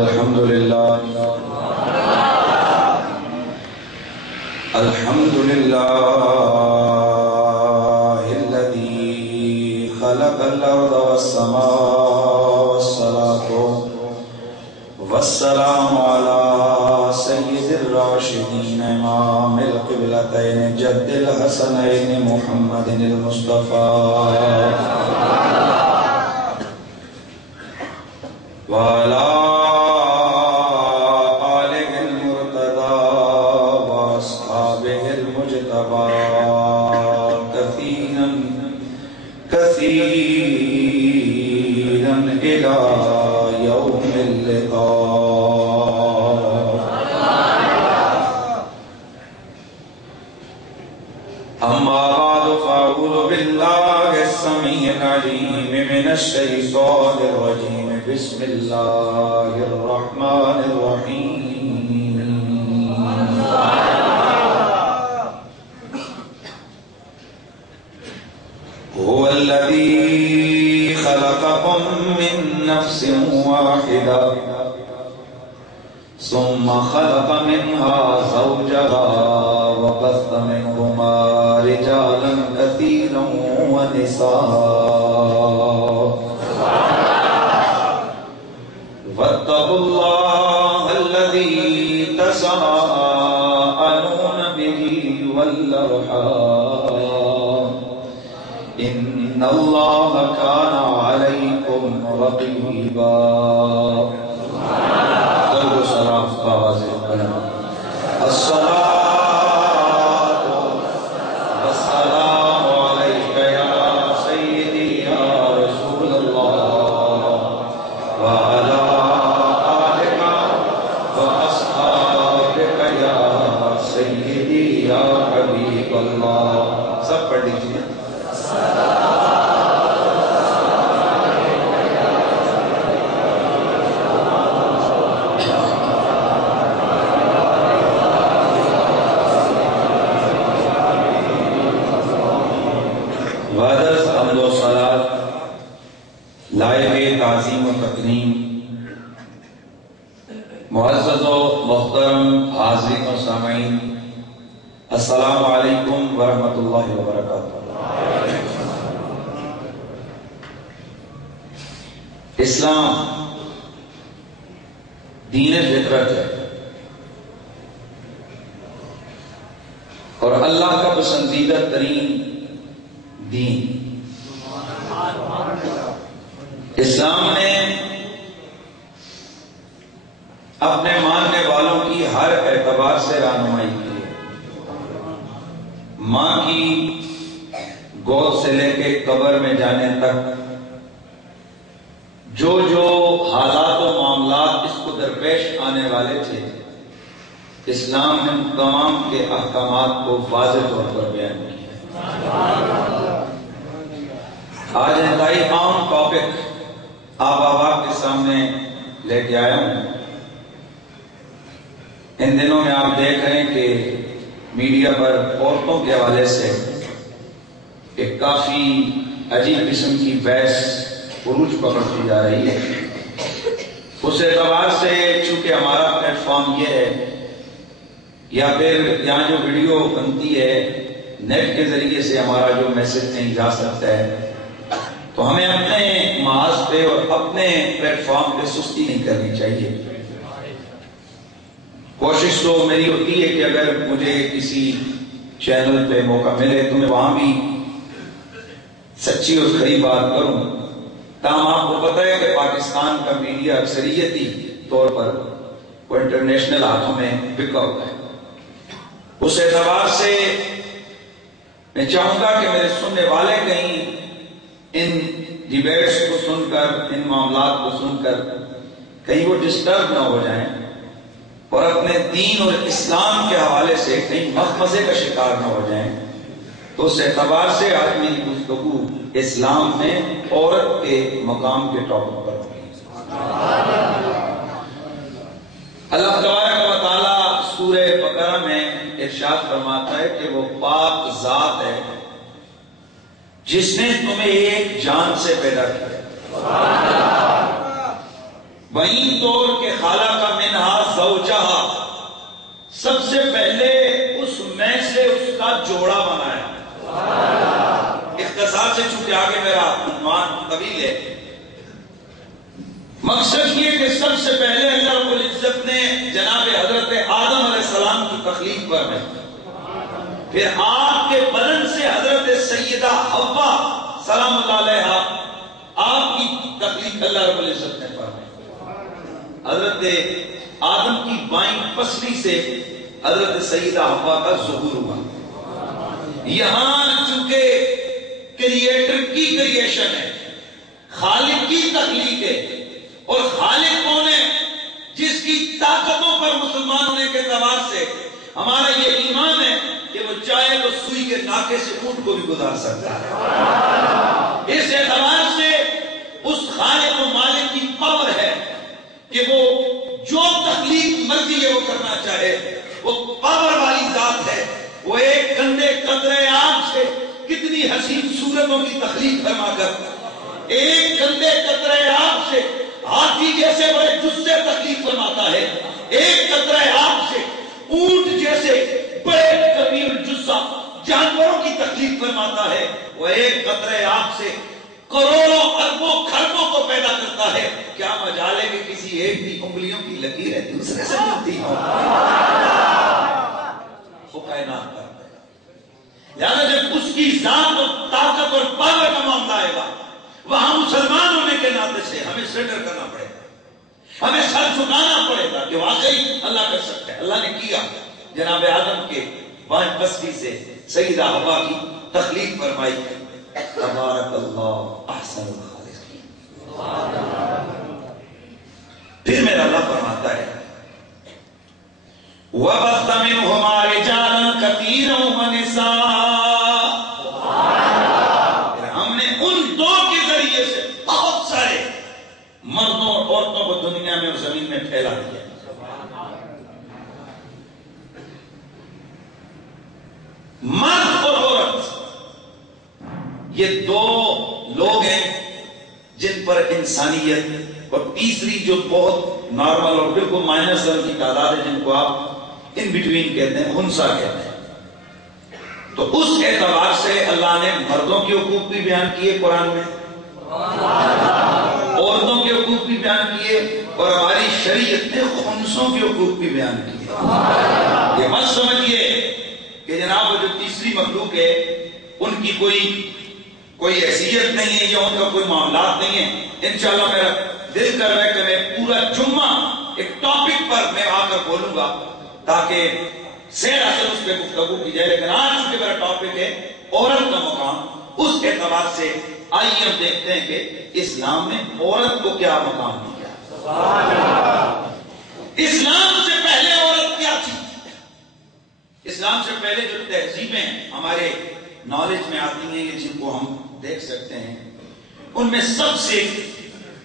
الحمد لله الذي خلق الأرض والسماء والصلاة والسلام على سيد الراشدين إمام القبلتين جد الحسنين محمد المصطفى وعلى من الشيطان الرجيم بسم الله الرحمن الرحيم هو الذي خلقكم من نفس واحدة ثم خلق منها زوجها وبث منهما رجالا كثيرا ونساء واتقوا الله الذي تساءلون به والأرحام إن الله كان عليكم رقيبا درود و سلام آواز بلند الصلاة والسلام عليك يا سيدي يا رسول الله وعلى آلك وأصحابك يا سيدي يا حبيب الله سب پڑھ لیجیے تعظیم و تکریم معزز و محترم حاضرین و سامعین السلام علیکم ورحمۃ اللہ وبرکاتہ۔ اسلام دین فطرت ہے اور اللہ کا پسندیدہ ترین دین۔ اسلام نے اپنے ماننے والوں کی ہر اعتبار سے رہنمائی کی ہے۔ ماں کی گود سے لے کے قبر میں جانے تک جو جو حالات و معاملات اس کو درپیش آنے والے تھے، اسلام نے تمام کے احکامات کو واضح طور پر بیان کیا۔ آج انتہائی عام ٹاپک آپ کے سامنے لے کے آیا ہوں۔ ان دنوں میں آپ دیکھ رہے ہیں کہ میڈیا پر عورتوں کے حوالے سے ایک کافی عجیب قسم کی بحث عروج پکڑتی جا رہی ہے۔ اس اعتبار سے چونکہ ہمارا پلیٹ فارم یہ ہے یا پھر یہاں جو ویڈیو بنتی ہے نیٹ کے ذریعے سے ہمارا جو میسج کہیں جا سکتا ہے، تو ہمیں اپنے محاذ پہ اور اپنے پلیٹ فارم پہ سستی نہیں کرنی چاہیے۔ کوشش تو میری ہوتی ہے کہ اگر مجھے کسی چینل پہ موقع ملے تو میں وہاں بھی سچی اور کھری بات کروں۔ تاہم آپ کو پتہ ہے کہ پاکستان کا میڈیا اکثریتی طور پر وہ انٹرنیشنل ہاتھوں میں بکا ہوا ہے۔ اس اعتبار سے میں چاہوں گا کہ میرے سننے والے کہیں ان ڈیبیٹس کو سن کر، ان معاملات کو سن کر کہیں وہ ڈسٹرب نہ ہو جائیں اور اپنے دین اور اسلام کے حوالے سے کہیں مخمصے کا شکار نہ ہو جائیں۔ تو اس اعتبار سے آج میری گفتگو اسلام میں عورت کے مقام کے ٹاپک پر ہوگی۔ اللہ تبارک و تعالیٰ سورہ بقرہ میں ارشاد فرماتا ہے کہ وہ پاک ذات ہے جس نے تمہیں ایک جان سے پیدا کیا۔ وہیں طور کے خالق زوجہا، سب سے پہلے اس میں سے اس کا جوڑا بنایا. اختصار سے چونکہ آگے میرا عنوان طویل ہے، مقصد یہ کہ سب سے پہلے اللہ رب العزت نے جناب حضرت آدم علیہ السلام کی تخلیق فرمائی، پھر آپ کے بدن سے حضرت سیدہ حوا سلام اللہ علیہا آپ کی تخلیق اللہ رب العزت نے فرمائی. حضرت آدم کی بائیں پسلی سے حضرت سیدہ حوا کا ظہور ہوا. یہاں چونکہ کریٹر کی کریشن ہے، خالق کی تخلیق ہے، اور خالق کون ہے؟ جس کی طاقتوں پر مسلمان ہونے کے اعتبار سے ہمارا یہ ایمان ہے کہ وہ چاہے تو سوئی کے ناکے سے اونٹ کو بھی گزار سکتا ہے. اس اعتبار سے اس خالق و مالک کی پاور ہے کہ وہ جو تخلیق مرضی ہے وہ کرنا چاہے. وہ پاور والی ذات ہے. وہ ایک گندے قطرے آگ سے کتنی حسین صورتوں کی تخلیق فرما کر، ایک گندے قطرے آگ سے ہاتھی جیسے بڑے جثے تخلیق فرماتا ہے، ایک قطرہ آگ سے اونٹ جیسے بڑے کبیر جثہ جانوروں کی تخلیق فرماتا ہے. وہ ایک قطرہ آگ سے کروڑوں اربوں خربوں کو پیدا کرتا ہے. کیا مجال ہے کہ کسی ایک کی انگلیوں کی لکیریں دوسرے سے ملتی ہوں؟ وہ کائنات کرتا ہے. لہذا جب اس کی ذات اور طاقت اور پاور کا معاملہ آئے گا، وہاں مسلمان ہونے کے ناطے سے ہمیں سرنڈر کرنا پڑے گا، ہمیں سر جھکانا پڑے گا کہ واقعی اللہ کر سکتا ہے. اللہ نے کیا، جناب آدم کے بائیں پسلی سے سیدہ حوا کی تخلیق فرمائی. تبارک اللہ احسن الخالقین. پھر میرا اللہ فرماتا ہے وَبَثَّ مِنْهُمَا رِجَالًا كَثِيرًا وَنِسَاءً. ہم نے ان دو کے ذریعے سے بہت سارے مردوں اور عورتوں کو دنیا میں اور زمین میں پھیلا دیا. مرد اور عورت یہ دو لوگ ہیں جن پر انسانیت، اور تیسری جو بہت نارمل اور بالکل مائنس درجے کی تعداد ہے جن کو آپ ان بٹوین کہتے ہیں، خنثی کہتے ہیں. تو اس اعتبار سے اللہ نے مردوں کے حقوق بھی بیان کیے قرآن میں، عورتوں کے حقوق بھی بیان کیے، اور ہماری شریعت نے خنثوں کے حقوق بھی بیان کیے. یہ مت سمجھیے کہ جناب وہ جو تیسری مخلوق ہے ان کی کوئی حیثیت نہیں ہے یا ان کا کوئی معاملات نہیں ہے. انشاءاللہ میرا دل کر رہا ہے کہ میں پورا جمعہ ایک ٹاپک پر میں آ کر بولوں گا تاکہ سیر اثر اس پہ گفتگو کی جائے. لیکن آج چونکہ میرا ٹاپک ہے عورت کا مقام، اس اعتبار سے آئیے ہم دیکھتے ہیں کہ اسلام نے عورت کو کیا مقام دیا. اسلام سے پہلے عورت کیا تھی؟ اسلام سے پہلے جو تہذیبیں ہمارے نالج میں آتی ہیں یا جن کو ہم دیکھ سکتے ہیں، ان میں سب سے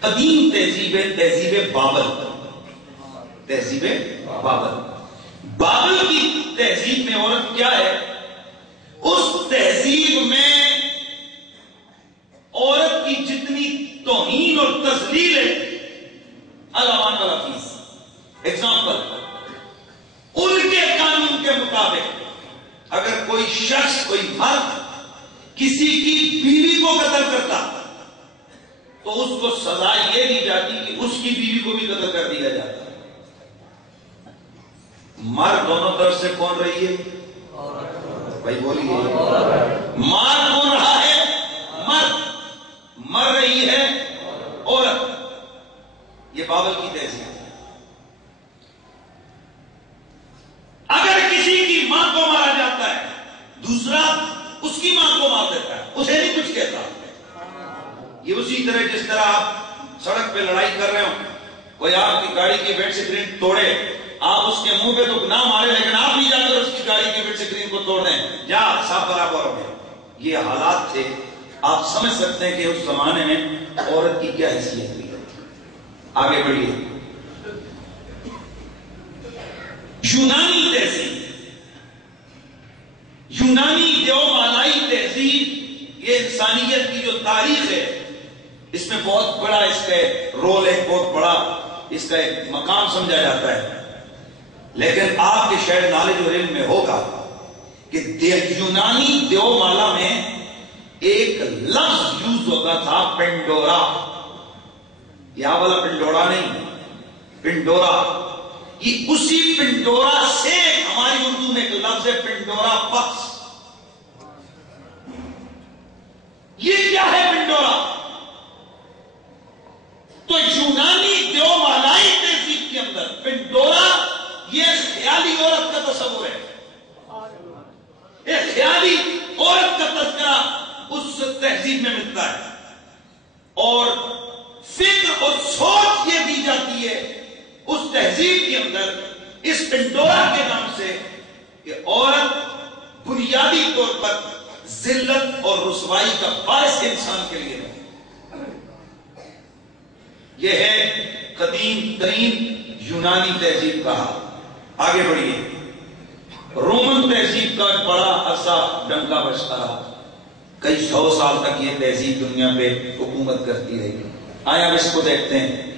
قدیم تہذیب ہے تہذیب بابل. تہذیب بابل. بابل کی تہذیب میں عورت کیا ہے؟ اس تہذیب میں عورت کی جتنی توہین اور تذلیل ہے، علمان کا لفظ ایگزامپل، ان کے قانون کے مطابق اگر کوئی شخص، کوئی مرد کسی کی بیوی کو قتل کرتا تو اس کو سزا یہ دی جاتی کہ اس کی بیوی کو بھی قتل کر دیا جاتا. مر دونوں طرف سے کون رہی ہے؟ بھائی بولیے. مار کون رہا ہے؟ مر رہی ہے عورت. یہ بابل کی تہذیب ہے. اگر کسی کی ماں کو مارا جاتا ہے، دوسرا اس کی ماں کو مار دیتا ہے، اسے نہیں کچھ کہتا. یہ اسی طرح جس طرح آپ سڑک پہ لڑائی کر رہے ہو، کوئی آپ کی گاڑی کی وینڈ اسکرین توڑے، آپ اس کے منہ پہ تو نہ مارے لیکن آپ بھی جا کر اس کی گاڑی کی وینڈ اسکرین کو توڑ دیں، یا سب برابر ہو گئے. یہ حالات تھے. آپ سمجھ سکتے ہیں کہ اس زمانے میں عورت کی کیا حیثیت تھی. آگے بڑھیے. یونانی تہذیب، یونانی دیومالائی تہذیب، یہ انسانیت کی جو تاریخ ہے اس میں بہت بڑا اس کا رول ہے، بہت بڑا اس کا ایک مقام سمجھا جاتا ہے. لیکن آپ کے شاید نالج اور علم میں ہوگا کہ یونانی دیومالا میں ایک لفظ یوز ہوتا تھا پنڈورا. یہاں والا پنڈورا نہیں، پنڈورا. یہ اسی پنڈورا سے ہماری اردو میں ایک لفظ ہے پنڈورا پکس. یہ کیا ہے پنڈورا؟ تو یونانی دیومالائی تہذیب کے اندر پنڈورا یہ خیالی عورت کا تصور ہے. ایک خیالی عورت کا تذکرہ اس تہذیب میں ملتا ہے، اور فکر اور سوچ یہ دی جاتی ہے اس تہذیب کے اندر اس پنڈورا کے نام سے کہ عورت بنیادی طور پر ذلت اور رسوائی کا باعث انسان کے لیے ہے. یہ ہے قدیم ترین یونانی تہذیب کا حال. آگے بڑھیے. رومن تہذیب کا بڑا عرصہ ڈنکا بجتا رہا. کئی 100 سال تک یہ تہذیب دنیا پہ حکومت کرتی رہی. آئے اب اس کو دیکھتے ہیں.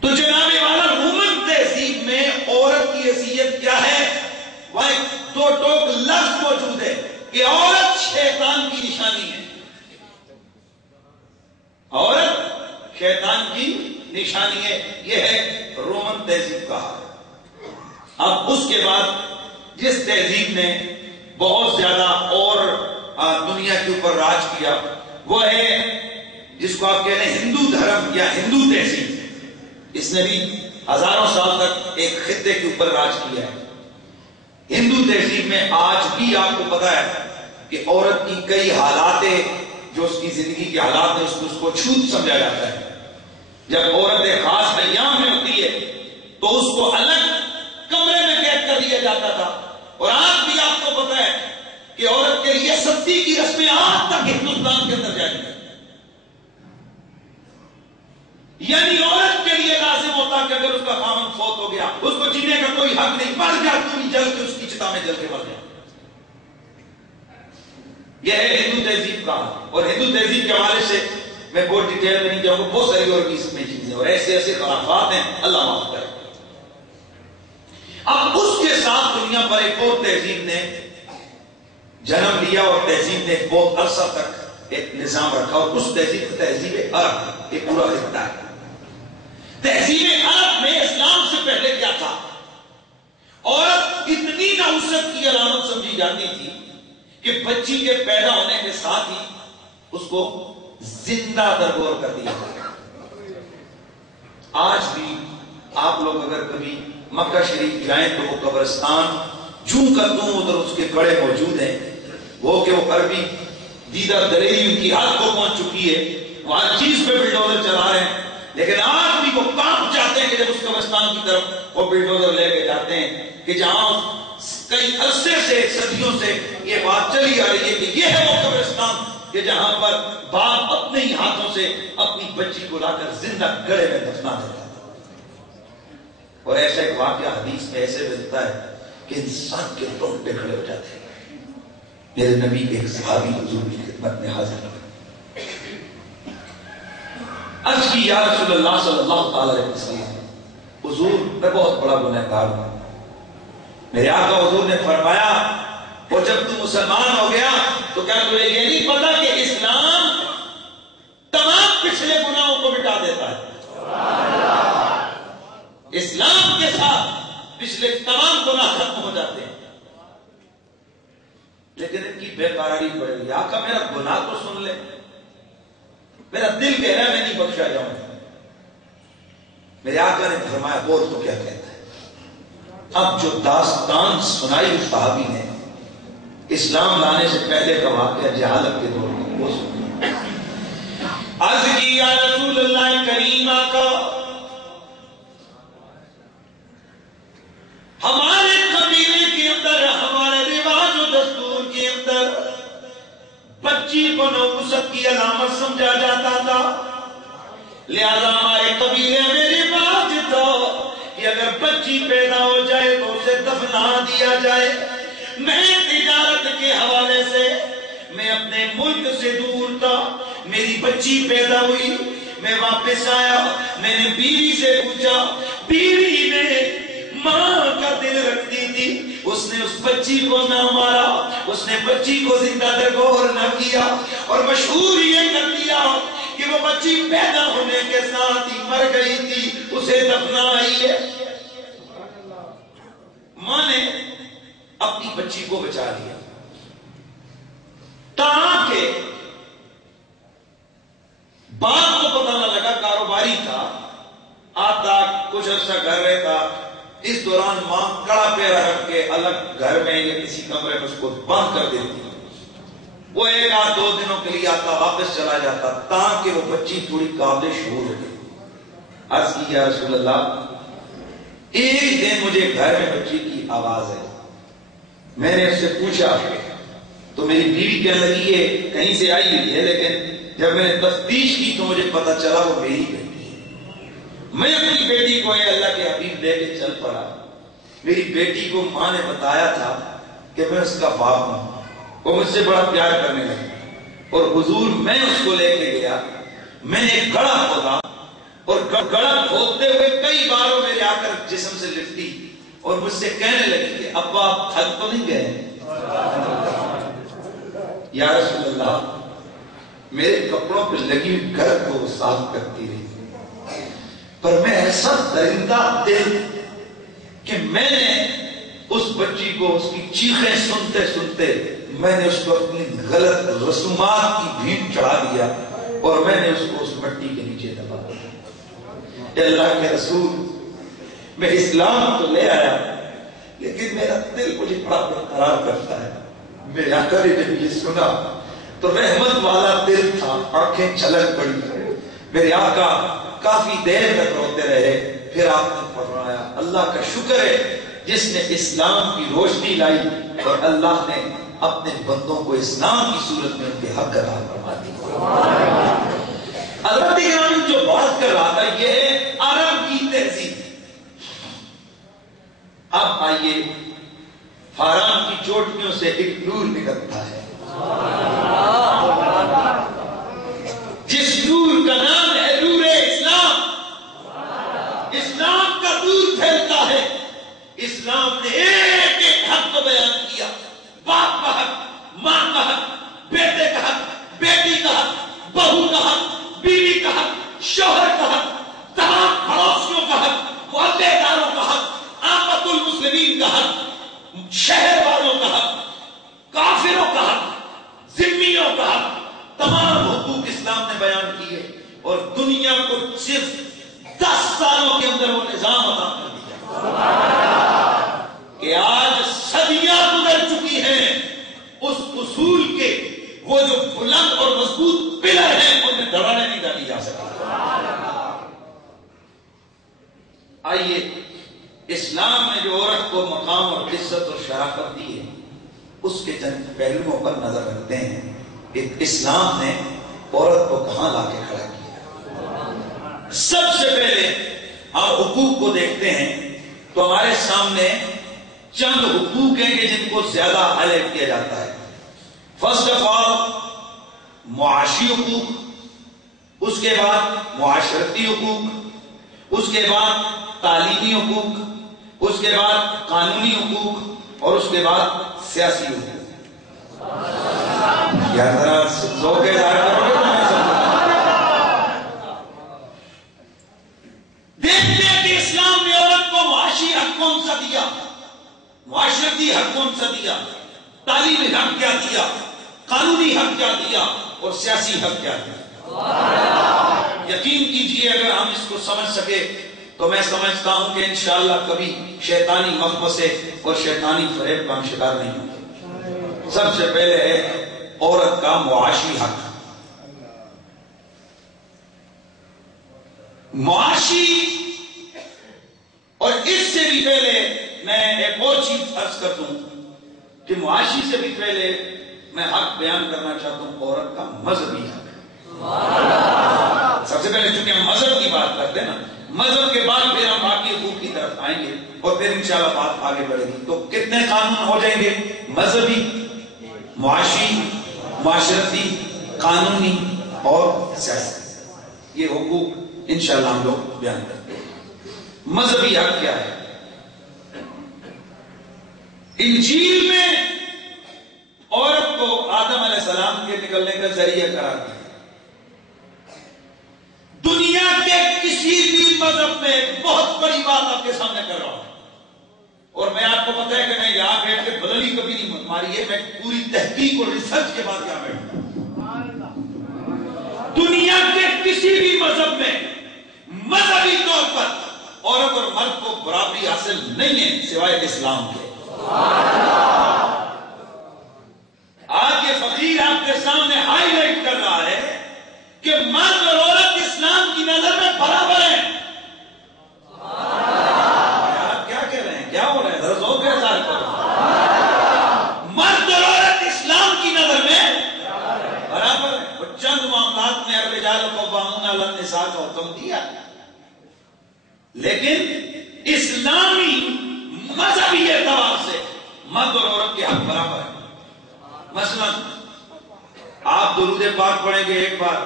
تو جناب والا رومن تہذیب میں عورت کی حیثیت کیا ہے؟ وہ دو ٹوک لفظ موجود ہے کہ عورت شیطان کی نشانی ہے. عورت شیطان کی نشانی ہے. یہ ہے رومن تہذیب کا حال. اب اس کے بعد جس تہذیب نے بہت زیادہ اور دنیا کے اوپر راج کیا وہ ہے جس کو آپ کہتے ہیں ہندو دھرم یا ہندو تہذیب. اس نے بھی ہزاروں سال تک ایک خطے کے اوپر راج کیا ہے. ہندو تہذیب میں آج بھی آپ کو پتا ہے کہ عورت کی کئی حالات جو اس کی زندگی کے حالات ہیں اس کو چھوت سمجھا جاتا ہے. جب عورت ایک خاص ایام میں ہوتی ہے تو اس کو الگ کمرے میں قید کر دیا جاتا تھا. اور آج بھی آپ کو پتا ہے کہ عورت کے لیے ستی کی رسمیں آج تک ہندوستان کے اندر جاری ہیں. یعنی عورت کے لیے لازم ہوتا کہ اگر اس کا خاوند فوت ہو گیا اس کو جینے کا کوئی حق نہیں. مر گیا تو نہیں، جل کے اس کی چتا میں جل کے مر گیا. یہ ہے ہندو تہذیب کا. اور ہندو تہذیب کے حوالے سے میں بہت ڈیٹیل میں نہیں جاؤں گا. بہت ساری اور بھی اس میں چیزیں اور ایسے ایسے خرافات ہیں، اللہ معاف کرے. اب اس کے ساتھ دنیا پر ایک اور تہذیب نے جنم لیا اور تہذیب نے بہت عرصہ تک ایک نظام رکھا. اور اس تہذیب عرب ایک پورا خطہ ہے. تہذیب عرب میں اسلام سے پہلے کیا تھا؟ عورت اتنی نحوست کی علامت سمجھی جاتی تھی کہ بچی کے پیدا ہونے کے ساتھ ہی اس کو زندہ درگور کر دیا. آج بھی آپ لوگ اگر کبھی مکہ شریف جائیں تو وہ قبرستان جوں کا توں ادھر اس کے کڑے موجود ہیں. وہ کہ وہ عربی دیدہ دلیری ان کی حد کو پہنچ چکی ہے. وہ ہر چیز پہ بلڈوزر چلا رہے ہیں، لیکن آج بھی وہ کام چاہتے ہیں کہ جب اس قبرستان کی طرف وہ بلڈوزر لے کے جاتے ہیں کہ جہاں کئی عرصے سے صدیوں سے یہ بات چلی آ رہی ہے کہ یہ ہے وہ قبرستان کہ جہاں پر باپ اپنے ہی ہاتھوں سے اپنی بچی کو لا کر زندہ گڑے میں دفنا دیتا ہے. اور ایسا ایک واقعہ حدیث میں ایسے ملتا ہے کہ انسان کے رونگٹے کھڑے ہو جاتے ہیں. میرے نبی کے ایک صحابی حضور کی خدمت میں حاضر ہوئے. عرض کی یا رسول اللہ صلی اللہ تعالی علیہ وسلم، حضور میں بہت بڑا گنہگار ہوں. میرے آقا حضور نے فرمایا اور جب تو مسلمان ہو گیا تو کیا تجھے یہ نہیں پتا کہ اسلام تمام پچھلے گناہوں کو مٹا دیتا ہے؟ اسلام کے ساتھ پچھلے تمام گناہ ختم ہو جاتے ہیں. لیکن ان کی بے قراری پڑے گی. آقا میرا گناہ تو سن لے، میرا دل کہہ رہا ہے میں نہیں بخشا جاؤں. میرے آقا نے فرمایا بول تو کیا کہتا ہے. اب جو داستان سنائی اس صحابی نے اسلام لانے سے پہلے کا واقعہ جہالت کے دور میں، وہ سنیے. عرض کی یا رسول اللہ کریم آقا، ہمارے قبیلے کے اندر ہمارے رواج و دستور کے اندر بچی کو نوست کی علامت سمجھا جاتا تھا. لہذا ہمارے قبیلے میں رواج تھا کہ اگر بچی پیدا ہو جائے تو اسے دفنا دیا جائے. میں تجارت کے حوالے سے میں اپنے ملک سے دور تھا. میری بچی پیدا ہوئی، میں واپس آیا، میں نے بیوی سے پوچھا، بیوی نے ماں اس نے اس بچی کو نہ مارا، اس نے بچی کو زندہ درگور نہ کیا، اور مشہور یہ کر دیا کہ وہ بچی پیدا ہونے کے ساتھ ہی مر گئی تھی، اسے دفنائی ہے۔ ماں نے اپنی بچی کو بچا لیا تاکہ باپ کو پتہ نہ لگا، کاروباری تھا، آتا کچھ عرصہ گھر رہتا، اس دوران ماں کڑا پیرا رکھ کے الگ گھر میں یا کسی کمرے میں اس کو بند کر دیتی، وہ ایک آدھ دو دنوں کے لیے آتا واپس چلا جاتا تاکہ وہ بچی تھوڑی قابل شعور ہو گئی۔ عرض کی یا رسول اللہ، ایک دن مجھے گھر میں بچی کی آواز ہے، میں نے اس سے پوچھا تو میری بیوی کہنے لگی ہے کہیں سے آئی ہوئی ہے، لیکن جب میں نے تفتیش کی تو مجھے پتا چلا وہ میری بیٹی ہے۔ میں اپنی بیٹی کو اللہ کے حبیب لے کے چل پڑا۔ میری بیٹی کو ماں نے بتایا تھا کہ میں اس کا باپ ہوں، وہ مجھ سے بڑا پیار کرنے لگی، اور حضور میں اس کو لے کے گیا، میں نے ایک گڑھا کھودا، اور گڑھا کھودتے ہوئے کئی بار وہ میرے آ کر جسم سے لپٹی اور مجھ سے کہنے لگی کہ ابا آپ تھک تو نہیں گئے؟ یا رسول اللہ، میرے کپڑوں پہ لگی ہوئی گرد کو صاف کرتی رہی، پر میں ایسا درندہ دل کہ میں نے اس بچی کو اس کی چیخیں سنتے سنتے میں نے اس کو اپنی غلط رسومات کی بھینٹ چڑھا دیا اور میں نے اس کو اس مٹی کے نیچے دبا دیا۔ اے اللہ کے رسول، میں اسلام تو لے آیا لیکن میرا دل مجھے بڑا برقرار کرتا ہے۔ میرے آقا نے جب یہ سنا تو رحمت والا دل تھا، آنکھیں چھلک پڑی، میرے آقا کافی دیر تک روتے رہے، پھر آپ نے فرمایا اللہ کا شکر ہے جس نے اسلام کی روشنی لائی اور اللہ نے اپنے بندوں کو اسلام کی صورت میں ان کے حق ادا فرما دی۔ حضرت گرامی جو بات کر رہا تھا یہ ہے عرب کی تہذیب۔ اب آئیے، فاران کی چوٹیوں سے ایک نور نکلتا ہے، جس نور کا نام ہے نور اسلام۔ اسلام کا نور پھیلتا ہے۔ اسلام نے ایک ایک حق کو بیان کیا، باپ کا حق، ماں کا حق، بیٹے کا حق، بیٹی کا حق، بہو کا حق، بیوی کا حق، شوہر کا حق، تمام پڑوسیوں کا حق، عہدے داروں کا حق، عامت المسلمین کا حق، شہر والوں کا حق، کافروں کا حق، ذمیوں کا حق، تمام حقوق اسلام نے بیان کیے اور دنیا کو صرف 10 سالوں کے اندر وہ نظام عطا کر دیا کہ آج صدیاں گزر چکی ہیں، اس اصول کے وہ جو بلند اور مضبوط پلر ہیں انہیں دڑانے نہیں ڈالی جا سکتی۔ آئیے، اسلام نے جو عورت کو مقام اور عزت اور شرافت دی ہے اس کے چند پہلوؤں پر نظر رکھتے ہیں۔ ایک اسلام نے عورت کو کہاں لا کے کھڑا کیا؟ سب سے پہلے ہم حقوق کو دیکھتے ہیں تو ہمارے سامنے چند حقوق ہیں کہ جن کو زیادہ ہائی لائٹ کیا جاتا ہے۔ فرسٹ آف آل معاشی حقوق، اس کے بعد معاشرتی حقوق، اس کے بعد تعلیمی حقوق، اس کے بعد قانونی حقوق اور اس کے بعد سیاسی حقوق۔ یا ذرا ذوق اظہار کرو گے تو میں سمجھوں۔ دیکھتے ہیں کہ اسلام نے عورت کو معاشی حق کون سا دیا، معاشرتی حق کون سا دیا، تعلیمی حق کیا دیا، قانونی حق کیا دیا اور سیاسی حق کیا دیا۔ یقین کیجئے اگر ہم اس کو سمجھ سکے تو میں سمجھتا ہوں کہ انشاءاللہ کبھی شیطانی مخمصے اور شیطانی فریب کا ہم شکار نہیں ہوں گے۔ سب سے پہلے ہے عورت کا معاشی حق۔ معاشی، اور اس سے بھی پہلے میں ایک اور چیز عرض کر دوں کہ معاشی سے بھی پہلے میں حق بیان کرنا چاہتا ہوں عورت کا مذہبی حق۔ سب سے پہلے چونکہ ہم مذہب کی بات کرتے ہیں نا، مذہب کے بعد پھر ہم باقی حقوق کی طرف آئیں گے اور پھر انشاءاللہ بات آگے بڑھے گی۔ تو کتنے قانون ہو جائیں گے؟ مذہبی، معاشی، معاشرتی، قانونی اور سیاسی۔ یہ حقوق انشاءاللہ ہم لوگ بیان کرتے ہیں۔ مذہبی حق کیا ہے؟ انجیل میں عورت کو آدم علیہ السلام کے نکلنے کا ذریعہ قرار دیا۔ دنیا کے کسی بھی مذہب میں بہت بڑی بات آپ کے سامنے کر رہا ہوں، اور میں آپ کو پتا ہے کہ میں یہاں بیٹھ کے بدلی کبھی نہیں ماری ہے، میں پوری تحقیق اور ریسرچ کے بعد یہاں بیٹھتا ہوں۔ دنیا کے کسی بھی مذہب میں مذہبی طور پر عورت اور مرد کو برابری حاصل نہیں ہے سوائے اسلام کے۔ آج یہ فقیر آپ کے سامنے ہائی لائٹ کر رہا ہے کہ مرد اور عورت اسلام کی نظر میں برابر ہیں۔ آپ کیا کہہ رہے ہیں؟ کیا ہو رہا ہے؟ ذرا ذوق کے ساتھ کرو۔ مرد اور عورت اسلام کی نظر میں برابر ہیں۔ وہ چند معاملات میں الرجال قوامون علی النساء کا حکم دیا، لیکن اسلامی مذہبی اعتبار سے مرد اور عورت کے حق برابر ہیں۔ مثلا آپ درود پاک پڑھیں گے ایک بار،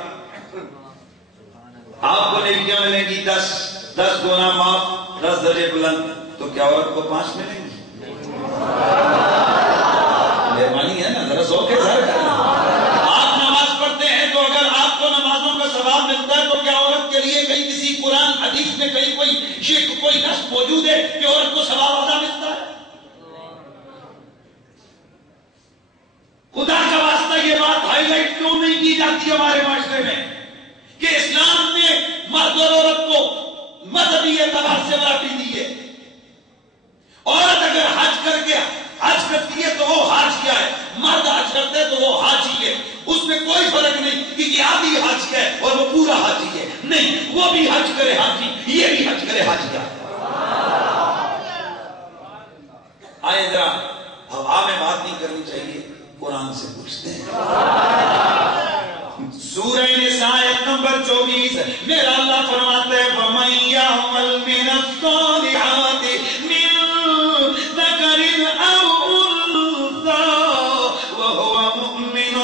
آپ کو نیکیاں ملیں گی 10 گنا معاف، 10 درجے بلند، تو کیا عورت کو 5 ملیں گی؟ مہربانی ہے نا، ذرا ذوق کے ساتھ۔ آپ نماز پڑھتے ہیں تو اگر آپ کو نمازوں کا ثواب ملتا ہے تو کیا عورت کے لیے کہیں کسی قرآن حدیث میں کہیں کوئی شرک کوئی نص موجود ہے کہ عورت کو ثواب ادا ملتا ہے؟ خدا کا واسطہ یہ بات ہائی لائٹ کیوں نہیں کی جاتی ہمارے معاشرے میں کہ اسلام نے مرد اور عورت کو مذہبی اعتبار سے برابری دی ہے؟ عورت اگر حج کر کے حج کرتی ہے تو وہ حاج کیا ہے، مرد حج کرتے ہے تو وہ حاجی ہے۔ اس میں کوئی فرق نہیں کہ یہ آدھی حج کیا ہے اور وہ پورا حاجی ہے، نہیں، وہ بھی حج کرے حاجی، یہ بھی حج کرے حاجی کیا۔ آئے ذرا ہوا میں بات نہیں کرنی چاہیے، قرآن سے پوچھتے ہیں۔ سورہ نساء آیت نمبر 24 میرا اللہ فرماتا ہے وَمَن يَعْمَلْ مِنَ الصَّالِحَاتِ مِن ذَكَرٍ أَوْ أُنثَىٰ وَهُوَ مُؤْمِنٌ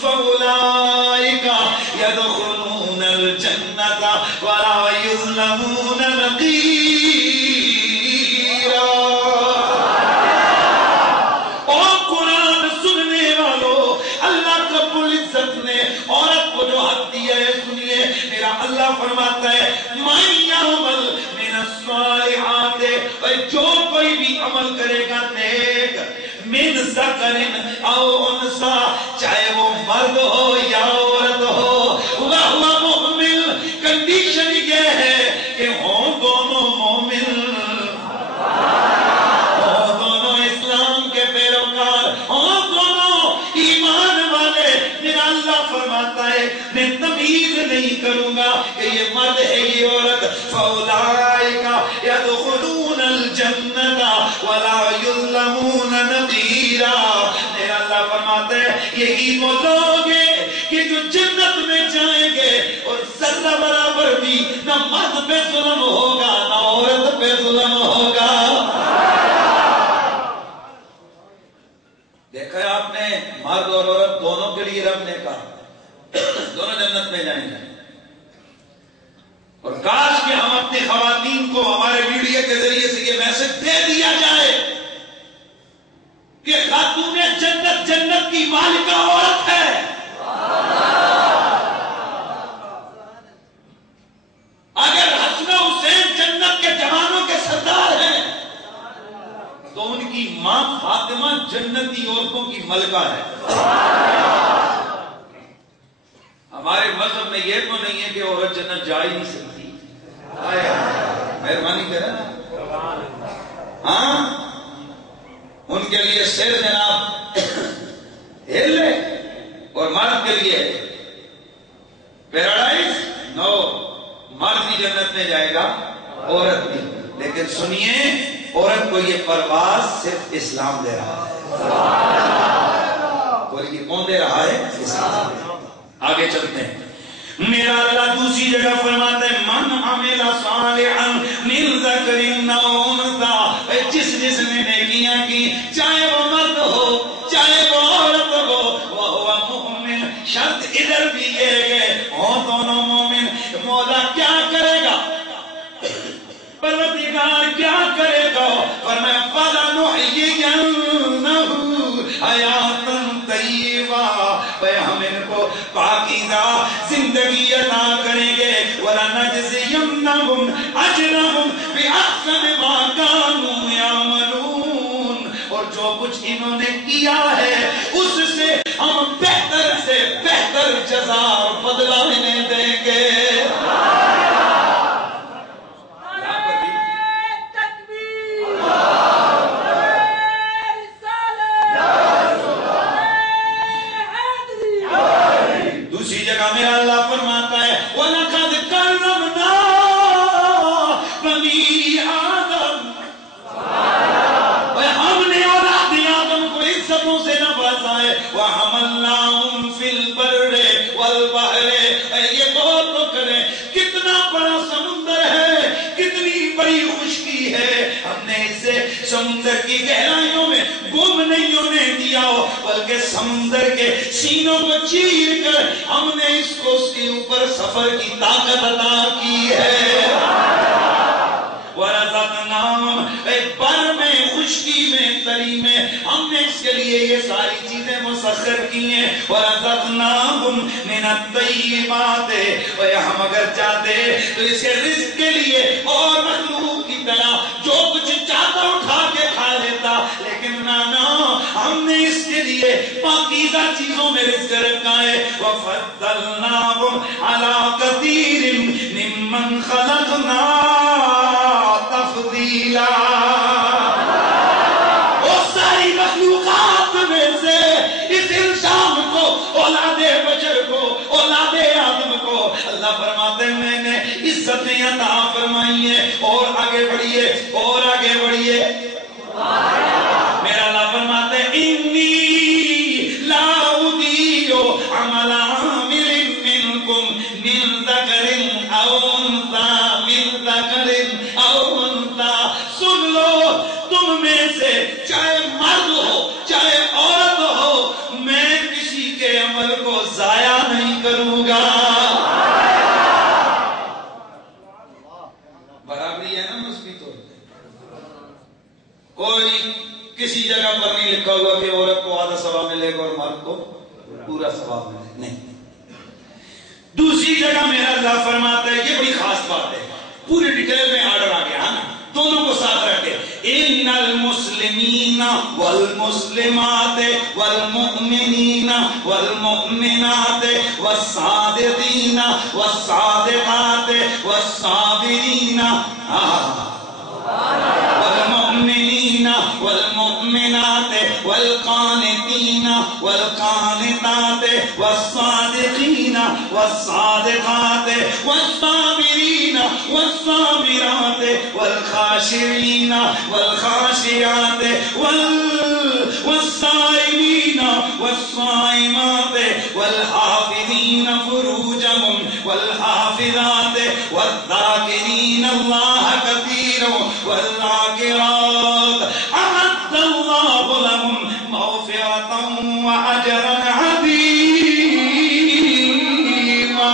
فَأُولَٰئِكَ يَدْخُلُونَ الْجَنَّةَ وَلَا يُظْلَمُونَ نَقِيرًا۔ اللہ فرماتا ہے مَن يَعْمَلْ مِنَ الصَّالِحَاتِ، جو کوئی بھی عمل کرے گا نیک، مِن ذَكَرٍ أَوْ أُنثَىٰ، چاہے وہ مرد ہو یا عورت ہو، وَهُوَ مُؤْمِنٌ، کنڈیشن یہ ہے کہ ہوں دونوں مومن، ہوں دونوں اسلام کے پیروکار، ہوں دونوں ایمان والے۔ میرا اللہ فرماتا ہے میں تمیز نہیں کروں گا کہ یہ مرد ہے یہ عورت، فَأُولَٰئِكَ يَدْخُلُونَ الْجَنَّةَ وَلَا يُظْلَمُونَ نَقِيرًا۔ میرا اللہ فرماتا ہے یہی وہ لوگ ہیں کہ جو جنت میں جائیں گے اور ذرہ برابر بھی نہ مرد پہ ظلم ہوگا نہ عورت پہ ظلم ہوگا۔ دیکھا آپ نے، مرد اور عورت دونوں کے لیے رب نے کہا دونوں جنت میں جائیں گے، اور کاش کہ ہم اپنی خواتین کو ہمارے میڈیا کے ذریعے سے یہ میسج دے دیا جائے کہ خاتون جنت جنت کی مالکہ عورت ہے۔ اگر حسن حسین جنت کے جوانوں کے سردار ہیں تو ان کی ماں فاطمہ جنتی عورتوں کی ملکہ ہے۔ ہمارے مذہب میں یہ تو نہیں ہے کہ عورت جنت جا ہی نہیں سکتی۔ مہربانی کریں، ہاں ان کے لیے سیر جناب ہل لے، اور مرد کے لیے پیراڈائز نو، مرد بھی جنت میں جائے گا عورت بھی۔ لیکن سنیے، عورت کو یہ پرواز صرف اسلام دے رہا ہے۔ بولیے کون دے رہا ہے؟ اسلام۔ آگے چلتے ہیں، میرا اللہ دوسری جگہ فرماتا ہے من عمل صالحا من ذکر او انثی، جس نے نیکیاں کی چاہے وہ مرد ہو چاہے وہ عورت ہو، وہو مؤمن، شرط ادھر بھی یہ ہے ہوں دونوں مومن۔ مولا کیا کرے گا؟ پروردگار کیا کرے گا؟ فرمایا فَلَنُحْيِيَنَّهُ اور جو کچھ انہوں نے کیا ہے اس سے ہم بہتر سے بہتر جزا اور بدلہ انہیں دیں گے. دوسری جگہ میرا اللہ فرماتا ہے وَلَقَدْ كَرَّمْنَا بَنِي آدم, ہم نے اولاد آدم کو عزتوں سے نوازا ہے. وَحَمَلْنَاهُمْ فِي الْبَرِّ وَالْبَحْرِ, یہ غور تو کریں کتنا بڑا سمندر ہے, کتنی بڑی خشکی ہے, ہم نے اسے سمندر کی گہرائیوں میں گم نہیں ہونے دیا ہو بلکہ سمندر کے سینوں کو چیر کر ہم نے اس کو اس کے اوپر سفر کی طاقت عطا کی ہے. وَرَزَقْنَاهُمْ, بر میں, خشکی میں, تری میں ہم نے اس کے لیے یہ ساری چیزیں مسخر کی ہیں. وَرَزَقْنَاهُمْ مِنَ الطَّيِّبَاتِ, ہم اگر چاہتے تو اس کے رزق کے لیے اور مخلوق کی طرح جو کچھ چاہتا اٹھا کے کھا لیتا, لیکن نانا ہم نے اس کے لیے پاکیزہ چیزوں میں رزق رکھا ہے. وَفَضَّلْنَاهُمْ عَلَىٰ كَثِيرٍ مِّمَّنْ خَلَقْنَا تفضیلا, وہ ساری مخلوقات میں سے اس انسان کو, اولاد بشر کو, اولاد آدم کو اللہ فرماتے ہیں میں نے عزتیں عطا فرمائی ہیں. اور آگے بڑھیے, اور آگے بڑھیے, میرا اللہ فرماتے ہیں انی لا اضیع عمل عامل منکم من ذکر او انثی, من ذکر او انثی, سن لو تم میں سے چاہے مرد ہو چاہے عورت ہو, میں کسی کے عمل کو ضائع نہیں کروں گا. برابری ہے نا نسبی طور پہ, کوئی کسی جگہ پر نہیں لکھا ہوا کہ عورت کو آدھا ثواب ملے گا اور مرد کو پورا ثواب ملے, نہیں. دوسری جگہ میرا اللہ فرماتا ہے, یہ بڑی خاص بات ہے, پورے ڈیٹیل میں آرڈر آ گیا نا, دونوں کو ساتھ رکھے. ان المسلمین والمسلمات والمؤمنین والمؤمنات والصادقین والصادقات والصابرین والمؤمنین والمؤمنات والقانتین والقانتات والصادقین والصادقات والصابرین والصابرات والخاشعین والخاشعات والصائمین والصائمات والحافظین فروجهم والحافظات والذاکرین اللہ کثیرا والذاکرات اعد اللہ لهم مغفرۃ واجرا عظیما.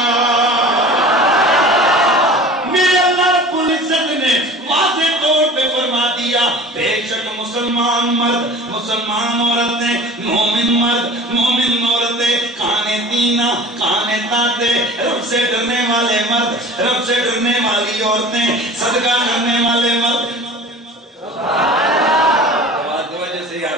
میرے اللہ رب العزت نے واضح طور پہ فرما دیا بے شک مسلمان مرد, مسلمان عورتیں, مومن مرد, مومن عورتیں, قانتینا, قانتات, رب سے ڈرنے والے مرد, رب سے ڈرنے والی عورتیں, صدقہ کرنے والے مرد,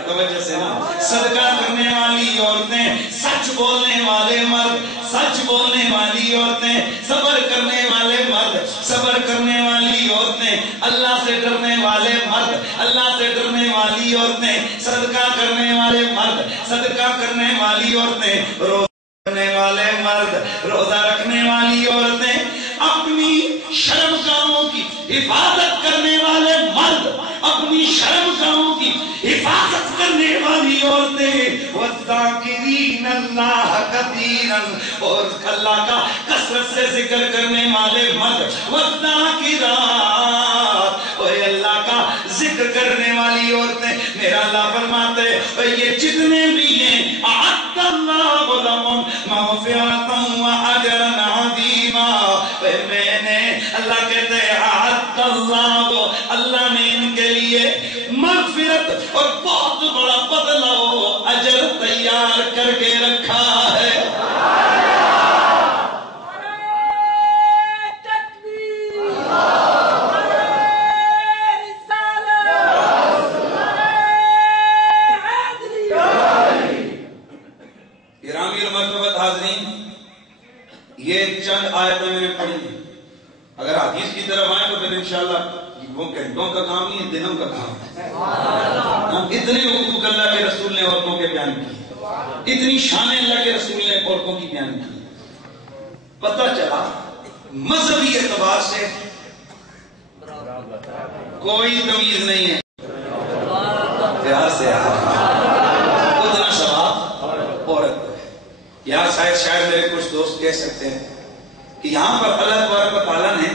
توجہ سے نا, صدقہ کرنے والی عورتیں, سچ بولنے والے مرد, سچ بولنے والی عورتیں, صبر کرنے والے مرد, صبر کرنے والی عورتیں, اللہ سے ڈرنے والے مرد, اللہ سے ڈرنے والی عورتیں, صدقہ کرنے والے مرد, صدقہ کرنے والی عورتیں, روزہ رکھنے والے مرد, روزہ رکھنے والی عورتیں, اپنی شرمگاہوں کی حفاظت کرنے والے مرد, اپنی شرمگاہوں کی حفاظت کرنے والی عورتیں, والذاکرین اللہ کثیرا, اور اللہ کا کثرت سے ذکر کرنے والے مرد, والذاکرات, اور اللہ کا ذکر کرنے والی عورتیں. میرا اللہ فرماتے ہیں یہ جتنے بھی ہیں اعد اللہ لهم مغفرۃ واجرا عظیما, میں نے, اللہ کہتے ہیں اعد اللہ, اللہ نے ان کے لیے مغفرت اور بہت بڑا بدلہ و اجر تیار کر کے رکھا ہے. گھنٹوں کا کام نہیں ہے، دنوں کا کام ہے۔ اتنے حقوق اللہ کے رسول نے عورتوں کے بیان کیے، اتنی شان اللہ کے رسول نے عورتوں کی بیان کی۔ پتہ چلا مذہبی اعتبار سے کوئی تمیز نہیں ہے، پیار سے اتنا ثواب عورت کو ہے۔ یا شاید میرے کچھ دوست کہہ سکتے ہیں کہ یہاں پر اللہ تبارک و تعالیٰ نے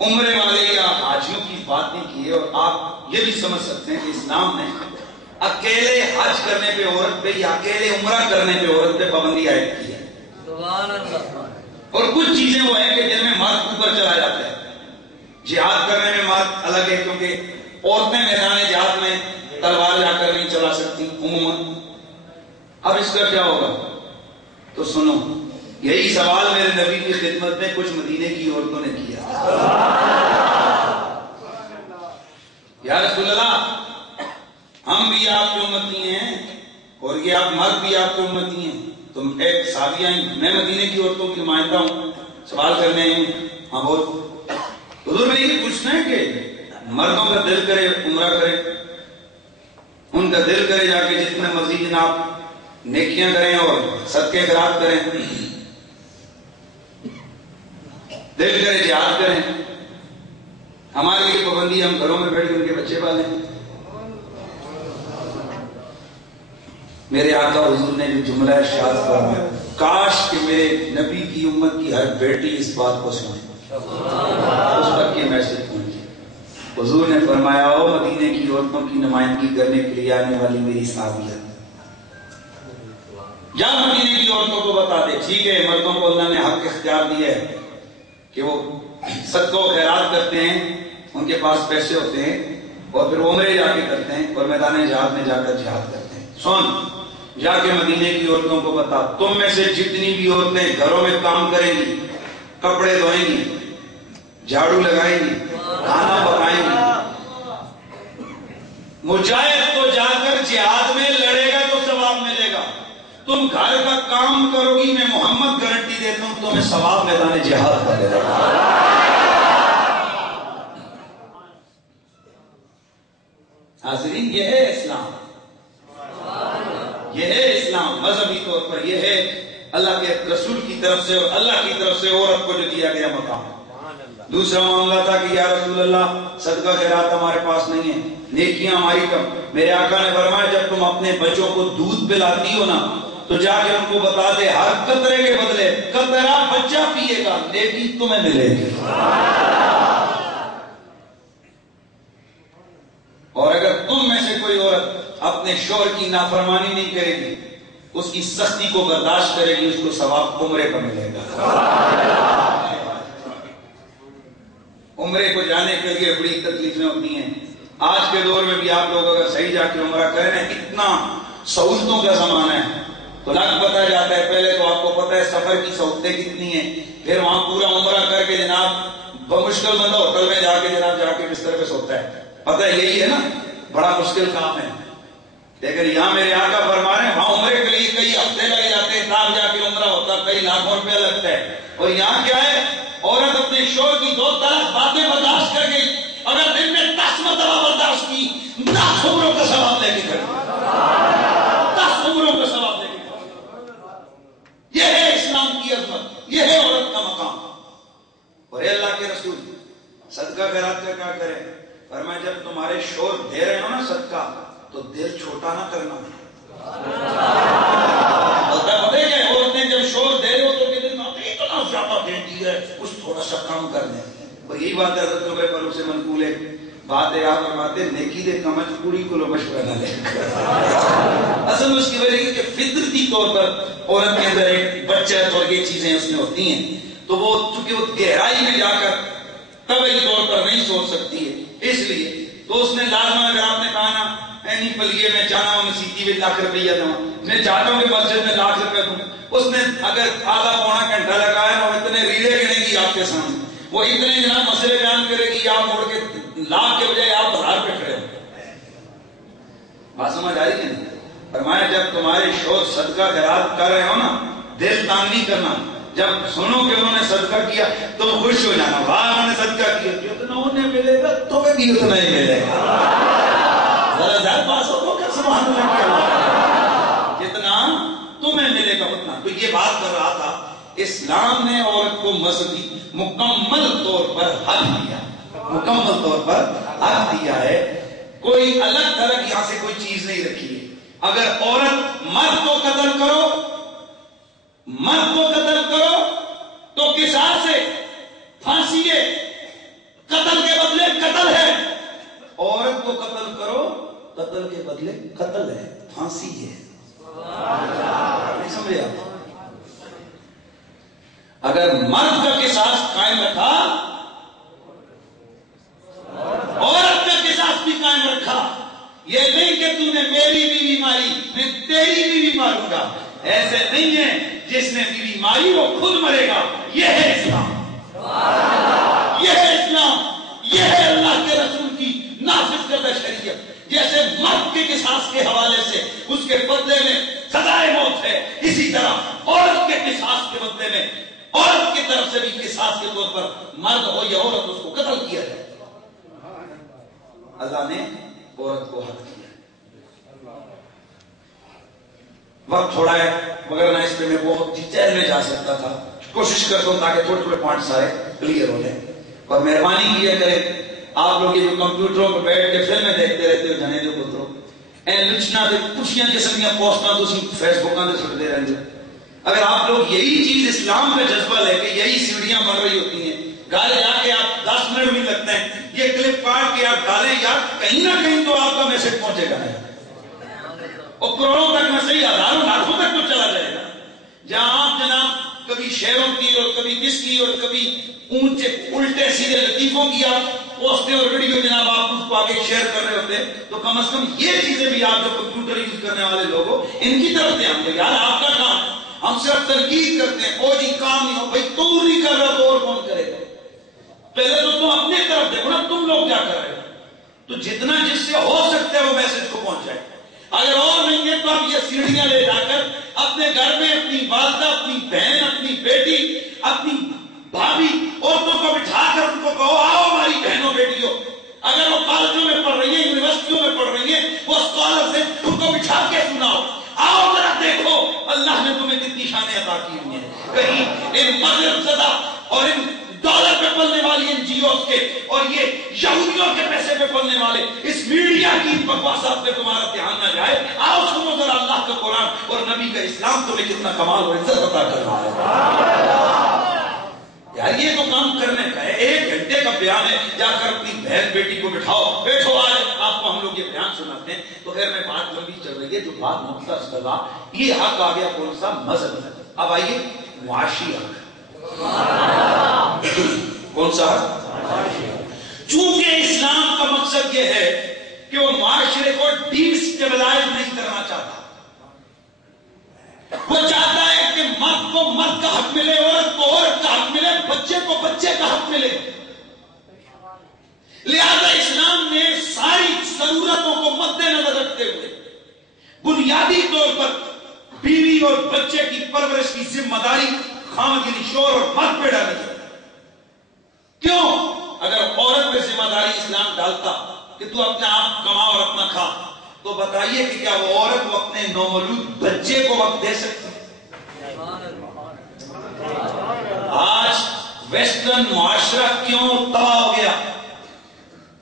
عمرے والے یا حاجیوں کی بات نہیں کی ہے، اور آپ یہ بھی سمجھ سکتے ہیں کہ اسلام نے اکیلے حج کرنے پہ عورت پہ یا اکیلے عمرہ کرنے پہ عورت پہ پابندی عائد کی ہے۔ سبحان اللہ۔ اور کچھ چیزیں وہ ہیں کہ جن میں مرد اوپر چلا جاتا ہے۔ جہاد کرنے میں مرد الگ ہے، کیونکہ عورتیں میدان جہاد میں تلوار جا کر نہیں چلا سکتی عموماً۔ اب اس کا کیا ہوگا؟ تو سنو، یہی سوال میرے نبی کی خدمت میں کچھ مدینے کی عورتوں نے کیا۔ یا رسول اللہ، ہم بھی آپ کی امتی ہیں اور یہ آپ مرد بھی آپ کی امتی ہیں، تم ایک صحابی آئیں، میں مدینے کی عورتوں کی نمائندہ ہوں، سوال کرنے آئی ہوں۔ ہاں بول۔ حضور میں یہ پوچھنا ہے کہ مردوں کا دل کرے عمرہ کرے، ان کا دل کرے جا کے جتنے مرضی جناب نیکیاں کریں اور صدقے خیرات کریں، دل کرے جہاد کریں، ہمارے لیے پابندی ہم گھروں میں بیٹھ کے ان کے بچے پالیں۔ میرے آقا حضور نے جو جملہ ارشاد فرمایا، کاش کہ میرے نبی کی امت کی ہر بیٹی اس بات کو سنے، اس پر یہ میسج پہنچے۔ حضور نے فرمایا، او مدینے کی عورتوں کی نمائندگی کرنے کے لیے آنے والی میری صحابیت، یا مدینے کی عورتوں کو بتا دے، ٹھیک ہے مردوں کو اللہ نے حق اختیار دیا ہے کہ وہ صدقہ و خیرات کرتے ہیں، ان کے پاس پیسے ہوتے ہیں، اور پھر عمرے جا کے کرتے ہیں اور میدان جہاد میں جا کر جہاد کرتے ہیں۔ سن، جا کے مدینے کی عورتوں کو بتا، تم میں سے جتنی بھی عورتیں گھروں میں کام کریں گی، کپڑے دھوئیں گی، جھاڑو لگائیں گی، کھانا پکائیں گی، مجاہد تو جا کر جہاد میں لڑے گا تو ثواب ملے گا، تم گھر کا کام کرو گی، میں محمد گارنٹی دیتا ہوں تمہیں ثواب میدان جہاد کا ملے گا۔ حاضرین، یہ ہے اسلام، یہ ہے اسلام مذہبی طور پر، یہ ہے اللہ کے رسول کی طرف سے اور اللہ کی طرف سے عورت کو جو دیا گیا مقام۔ دوسرا معاملہ تھا کہ یا رسول اللہ صدقہ خیرات ہمارے پاس نہیں ہے، نیکیاں ہماری کم۔ میرے آقا نے فرمایا، جب تم اپنے بچوں کو دودھ پلاتی ہو نا تو جا کے ان کو بتا دے، ہر قطرے کے بدلے قطرہ بچہ پیے گا، نیکی تمہیں ملے گی۔ اور اگر تم میں سے کوئی عورت اپنے شوہر کی نافرمانی نہیں کرے گی، اس کی سختی کو برداشت کرے گی، اس کو ثواب عمرے کا ملے گا۔ عمرے کو جانے کے لیے بڑی تکلیفیں ہوتی ہیں۔ آج کے دور میں بھی آپ لوگ اگر صحیح جا کے عمرہ کریں، اتنا سہولتوں کا زمانہ ہے تو لگ پتہ جاتا ہے۔ پہلے تو آپ کو پتہ ہے سفر کی سہولتیں کتنی ہیں، پھر وہاں پورا عمرہ کر کے جناب بمشکل بندہ ہوٹل میں جا کے بستر پہ سوتا ہے، پتہ ہے یہی ہے نا، بڑا مشکل کام ہے۔ لیکن یہاں میرے آقا فرما رہے ہیں، وہاں عمرے کے لیے کئی ہفتے لگ جاتے ہیں، تب جا کے عمرہ ہوتا، کئی لاکھوں روپیہ لگتا ہے۔ اور یہاں کیا ہے، عورت اپنے شوہر کی 2 طرح باتیں برداشت کر گئی، اگر دن میں 10 مرتبہ برداشت کی، 10 عمروں کا ثواب لے کے کھڑی، 10 عمروں کا ثواب لے کے کھڑی۔ یہ ہے اسلام کی عظمت، یہ ہے عورت کا مقام۔ اور اے اللہ کے رسول، صدقہ خیرات کا کیا کریں؟ فرمایا جب تمہارے شوہر دے رہے ہو نا صدقہ تو دل چھوٹا نہ کرنا۔ پتہ ہے کہ عورتیں جب شوہر دے رہے ہو تو کہتے ہیں اتنا زیادہ دے دی ہے، کچھ تھوڑا سا کم کر دیں۔ اور یہی بات ہے حضرت عمر فاروق سے منقول ہے، بات ہے آپ فرماتے نیکی دے کمچ پوری کو لو مشورہ نہ لے۔ اصل میں اس کی وجہ یہ کہ فطرتی طور پر عورت کے اندر ایک بچت اور یہ چیزیں اس میں ہوتی ہیں، تو وہ چونکہ وہ گہرائی میں جا کر طبعی طور پر نہیں سوچ سکتی ہے، اس لیے تو اس نے لازمہ اگر آپ نے کہا نا اینی پلیے میں جانا ہوں مسیحی میں لاکھ روپیہ دوں، میں چاہتا ہوں کہ مسجد میں لاکھ روپیہ دوں، اس نے اگر آدھا پونا گھنٹہ لگایا نا، وہ اتنے ریڑے گنے گی آپ کے سامنے، وہ اتنے جناب مسئلے بیان کرے گی، آپ موڑ کے لاکھ کے بجائے آپ 1000 پہ کھڑے ہو۔ بات سمجھ آ رہی ہے؟ فرمایا جب تمہارے شوہر صدقہ خیرات کر رہے ہو نا، دل تانگ نہیں کرنا، جب سنو کہ انہوں نے صدقہ کیا تو خوش ہو جانا، واہ انہوں نے صدقہ کیا، اتنا انہیں ملے گا تمہیں بھی اتنا ہی ملے گا. ذرا زیادہ بازوں کو کر سبحان اللہ, جتنا تمہیں ملے گا اتنا. تو یہ بات کر رہا تھا, اسلام نے عورت کو مذہبی مکمل طور پر حق دیا, مکمل طور پر حق دیا ہے. کوئی الگ تھلگ یہاں سے کوئی چیز نہیں رکھی ہے. اگر عورت مرد کو قتل کرو, مرد کو قتل کرو تو قصاص ہے, پھانسی ہے, قتل کے بدلے قتل ہے. عورت کو قتل کرو, قتل کے بدلے قتل ہے, پھانسی ہے. نہیں سمجھے آپ؟ اگر مرد کا قصاص قائم رکھا, عورت کا قصاص بھی قائم رکھا. یہ نہیں کہ تو نے میری بیوی ماری میں تیری بیوی ماروں گا, ایسے نہیں ہے. جس نے بیوی ماری وہ خود مرے گا. یہ ہے اسلام, یہ ہے اسلام, یہ ہے اللہ کے رسول کی نافذ کردہ شریعت. جیسے مرد کے قصاص کے حوالے سے اس کے بدلے میں سزائے موت ہے, اسی طرح عورت کے قصاص کے بدلے میں عورت کی طرف سے بھی قصاص کے طور پر مرد ہو یا عورت اس کو قتل کیا جائے. اللہ نے عورت کو حق کیا. وقت تھوڑا ہے مگر میں اس پہ میں بہت ڈیٹیل میں جا سکتا تھا. کوشش کرتا ہوں تاکہ تھوڑے تھوڑے پوائنٹ سارے کلیئر ہو جائیں. اور مہربانی کیا کریں, آپ لوگ یہ جو کمپیوٹروں پہ بیٹھ کے فلمیں دیکھتے رہتے ہو جانے دو پتروں, این لچنا دے کچھیاں قسم کی پوسٹاں تو فیس بکاں دے چھوڑتے رہتے ہو. اگر آپ لوگ یہی چیز اسلام کا جذبہ لے کے یہی سیڑھیاں بن رہی ہوتی ہیں, گھر جا کے آپ 10 منٹ بھی لگتے ہیں یہ کلپ کاٹ کے آپ ڈالیں یار, کہیں نہ کہیں تو آپ کا میسج پہنچے گا, اور کروڑوں تک میں صحیح ہزاروں لاکھوں تک تو چلا جائے گا. جہاں آپ جناب کبھی شعروں کی اور کبھی کس کی اور کبھی اونچے الٹے سیدھے لطیفوں کی آپ پوسٹیں اور ویڈیو جناب آپ اس کو آگے شیئر کر رہے ہوتے, تو کم از کم یہ چیزیں بھی آپ جو کمپیوٹر یوز کرنے والے لوگ ہو ان کی طرف دھیان دیں. یار آپ کا کام, ہم صرف تنقید کرتے ہیں, او جی کام نہیں ہو بھائی, تو نہیں کر رہا تو اور کون کرے گا. پہلے تو تم اپنے طرف دیکھو نا تم لوگ کیا کر رہے ہو. تو جتنا جس سے ہو سکتا ہے وہ میسج کو پہنچائے. اگر اور نہیں ہے تو آپ یہ سیڑھیاں لے جا کر اپنے گھر میں اپنی والدہ, اپنی بہن, اپنی بیٹی, اپنی بھابھی عورتوں کو بٹھا کر ان کو کہو آؤ ہماری بہنوں بیٹیوں, اگر وہ کالجوں میں پڑھ رہی ہیں, یونیورسٹیوں میں پڑھ رہی ہیں, وہ اسکالرز ہیں, ان کو بٹھا کے سناؤ, آؤ ذرا دیکھو اللہ نے تمہیں کتنی شانیں عطا کی ہوئی ہیں. کہیں ان مغرب زدہ اور ان ڈالر پہ پلنے والی ان جیوز کے اور یہ یہودیوں کے پیسے پہ پلنے والے اس میڈیا کی بکواسات پہ تمہارا دھیان نہ جائے. آؤ سنو ذرا اللہ کا قرآن اور نبی کا اسلام تمہیں کتنا کمال اور عزت عطا کر رہا ہے. یار یہ تو کام کرنے کا ہے, 1 گھنٹے کا بیان ہے, جا کر اپنی بہن بیٹی کو بٹھاؤ, بیٹھو آج آپ کو ہم لوگ یہ بیان سناتے ہیں. تو خیر میں بات لمبی چل رہی ہے, جو بات مختصر کرا, یہ حق آ گیا کون سا, مذہب. اب آئیے معاشی حق. کون سا؟ چونکہ اسلام کا مقصد یہ ہے کہ وہ معاشرے کو ڈیسٹیبلائز نہیں کرنا چاہتا. وہ چاہتا ہے کہ مرد کو مرد کا حق ملے, عورت کو عورت کا حق ملے, بچے کو بچے کا حق ملے. لہذا اسلام نے ساری ضرورتوں کو مد نظر رکھتے ہوئے بنیادی طور پر بیوی اور بچے کی پرورش کی ذمہ داری خاوند یعنی شوہر اور مرد پہ ڈالی ہے. کیوں؟ اگر عورت پہ ذمہ داری اسلام ڈالتا کہ تو اپنے آپ کما اور اپنا کھا, تو بتائیے کہ کیا وہ عورت وہ اپنے نومولود بچے کو وقت دے سکتی؟ آج ویسٹرن معاشرہ کیوں تباہ ہو گیا؟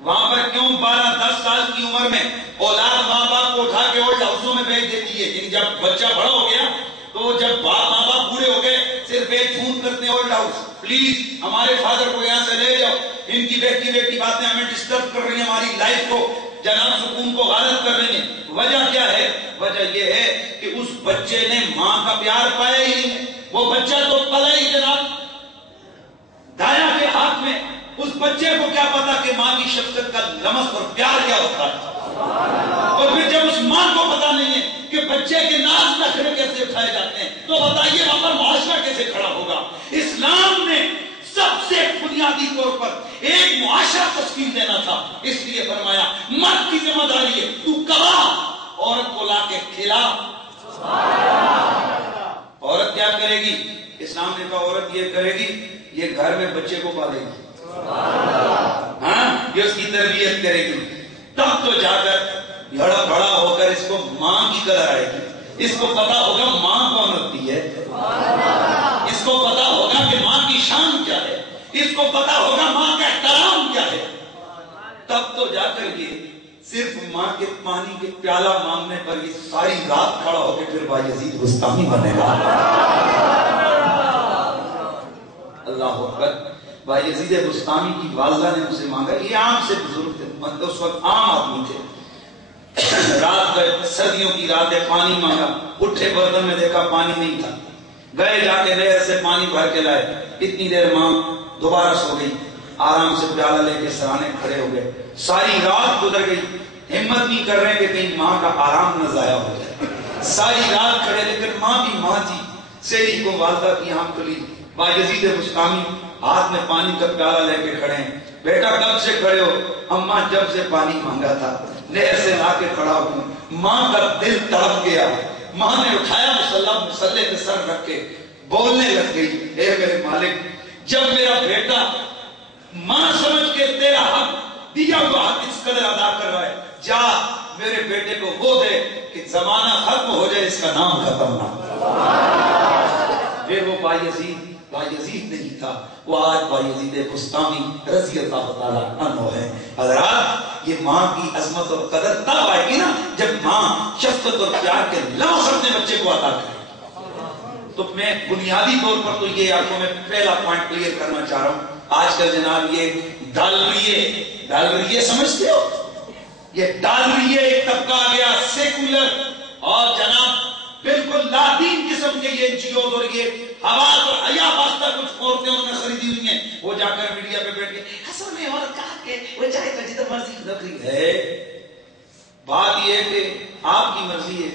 وہاں پر کیوں 12-10 سال کی عمر میں اولاد ماں باپ کو اٹھا کے اولڈ ہاؤسوں میں بھیج دیتی ہے. یعنی جب بچہ بڑا ہو گیا تو جب ماں باپ بوڑھے ہو گئے صرف ایک فون کرتے ہیں, اولڈ ہاؤس پلیز ہمارے فادر کو یہاں سے لے جاؤ, ان کی بیٹی باتیں ہمیں ڈسٹرب کر رہی ہیں, ہماری لائف کو جناب سکون کو غالب کر رہی ہیں. وجہ کیا ہے؟ وجہ یہ ہے کہ اس بچے نے ماں کا پیار پایا ہی نہیں. وہ بچہ تو پلا ہی جناب دایا کے ہاتھ میں, اس بچے کو کیا پتا کہ ماں کی شفقت کا لمس اور پیار کیا ہوتا ہے. اور پھر جب اس ماں کو پتا نہیں ہے کہ بچے کے ناز نخرے کیسے اٹھائے جاتے ہیں, تو بتائیے وہاں پر معاشرہ کیسے کھڑا ہوگا؟ اسلام نے سب سے بنیادی طور پر ایک معاشرہ تشکیل دینا تھا, اس لیے فرمایا مرد کی ذمہ داری ہے تو کما, عورت کو لا کے کھلا. عورت کیا کرے گی؟ اسلام نے کہا عورت یہ کرے گی, یہ گھر میں بچے کو پالے گی. ہاں یہ اس کی تربیت کرے گی، تب تو جا کر بڑا ہو کر اس کو ماں کی قدر آئے گی، اس کو پتا ہوگا ماں کون ہوتی ہے، اس کو پتا ہوگا کہ ماں کی شان کیا ہے، اس کو پتا ہوگا ماں کا احترام کیا ہے، تب تو جا کر یہ صرف ماں کے پانی کے پیالہ مانگنے پر یہ ساری رات کھڑا ہو کے پھر بایزید بستامی بنے گا۔ اللہ اکبر۔ بایزید بستامی کی والدہ نے اسے مانگا، یہ عام سے بزرگ تھے، مطلب اس وقت عام آدمی تھے، رات گئے، سردیوں کی رات ہے، پانی مانگا، اٹھے برتن میں دیکھا پانی نہیں تھا، گئے جا کے نہر سے پانی بھر کے لائے، اتنی دیر ماں دوبارہ سو گئی، آرام سے پیالہ لے کے سرانے کھڑے ہو گئے، ساری رات گزر گئی، ہمت نہیں کر رہے کہ کہیں ماں کا آرام نہ ضائع ہو جائے، ساری رات کھڑے، لیکن ماں بھی ماں تھی، سیری کو والدہ کی آنکھ کھلی، بایزید بستامی ہاتھ میں پانی کا پیالہ لے کے کھڑے ہیں، بیٹا کب سے کھڑے ہو؟ اماں جب سے پانی مانگا تھا، نہر سے لا کے کھڑا ہوں۔ ماں کا دل تڑپ گیا، ماں نے اٹھایا مسلح پہ سر رکھ کے بولنے لگ گئی، اے میرے مالک، جب میرا بیٹا ماں سمجھ کے تیرا حق دیا ہوا حق اس قدر ادا کر رہا ہے، جا میرے بیٹے کو وہ دے کہ زمانہ ختم ہو جائے، اس کا نام ختم نہ ہو۔ پھر وہ بایزید نہیں تھا، وہ آج بایزید بستامی رضی اللہ تعالیٰ عنہ ہے۔ حضرات، یہ ماں کی عظمت اور قدر تب آئے گی نا جب ماں شفقت اور پیار کے لفظ اپنے بچے کو عطا کرے۔ تو میں بنیادی طور پر تو یہ آپ کو میں پہلا پوائنٹ کلیئر کرنا چاہ رہا ہوں۔ آج کل جناب یہ ڈالریے سمجھتے ہو؟ یہ ڈالریے ایک طبقہ آ گیا سیکولر اور جناب بالکل لا دین قسم کے یہ NGOs اور یہ حواس اور حیا واسطہ کچھ عورتیں انہوں نے خریدی ہوئی ہیں، وہ جا کر میڈیا پہ بیٹھ کے اصل میں عورت کہا کہ وہ چاہے تو جتنا مرضی نوکری ہے۔ بات یہ ہے کہ آپ کی مرضی ہے،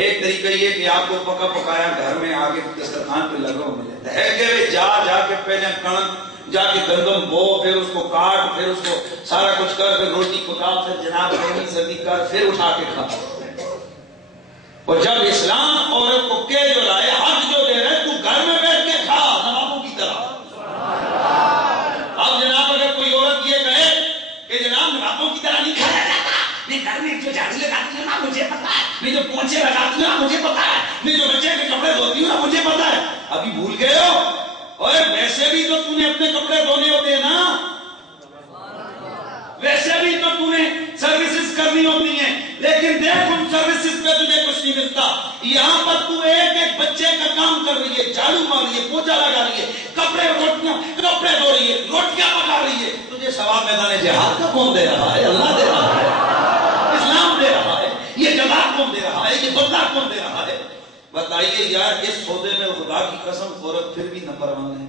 ایک طریقہ یہ کہ آپ کو پکا پکایا گھر میں آگے دسترخوان پہ لگا ہو ملے ہے کہ جا کے پہلے کڑک جا کے گندم بو، پھر اس کو کاٹ، پھر اس کو سارا کچھ کر، پھر روٹی پکا، پھر جناب گرمی سردی کر، پھر اٹھا کے کھا۔ اور جب اسلام عورت کو کہ جو لائے حق جو دے رہے تو گھر میں بیٹھ کے کھا نوابوں کی طرح۔ اب جناب اگر کوئی عورت یہ کہے کہ جناب نوابوں کی طرح نہیں کھایا جاتا، میں گھر میں جو جھاڑو لگاتی ہوں نا مجھے پتا ہے، میں جو پونچھے لگاتی ہوں نا مجھے پتا ہے، میں جو بچے کے کپڑے دھوتی ہوں نا مجھے پتا ہے، ابھی بھول گئے ہو؟ اور ویسے بھی تو تم نے اپنے کپڑے دھونے ہوتے ہیں نا، ویسے بھی تو تم نے سروسز کرنی ہوتی ہیں، لیکن دیکھ ان سروسز پہ تجھے کچھ نہیں ملتا، یہاں پر تو ایک بچے کا کام کر رہی ہے، جھاڑو مار رہی ہے، پوچھا لگا رہی ہے، کپڑے دھو رہی ہے، روٹیاں پکا رہی ہے، تجھے ثواب میدان جہاد کا کون دے رہا ہے؟ اللہ دے رہا ہے، اسلام دے رہا ہے، یہ جزا کون دے رہا ہے، یہ بدلہ کون دے رہا ہے؟ بتائیے یار، اس سودے میں خدا کی قسم عورت پھر بھی نمبر 1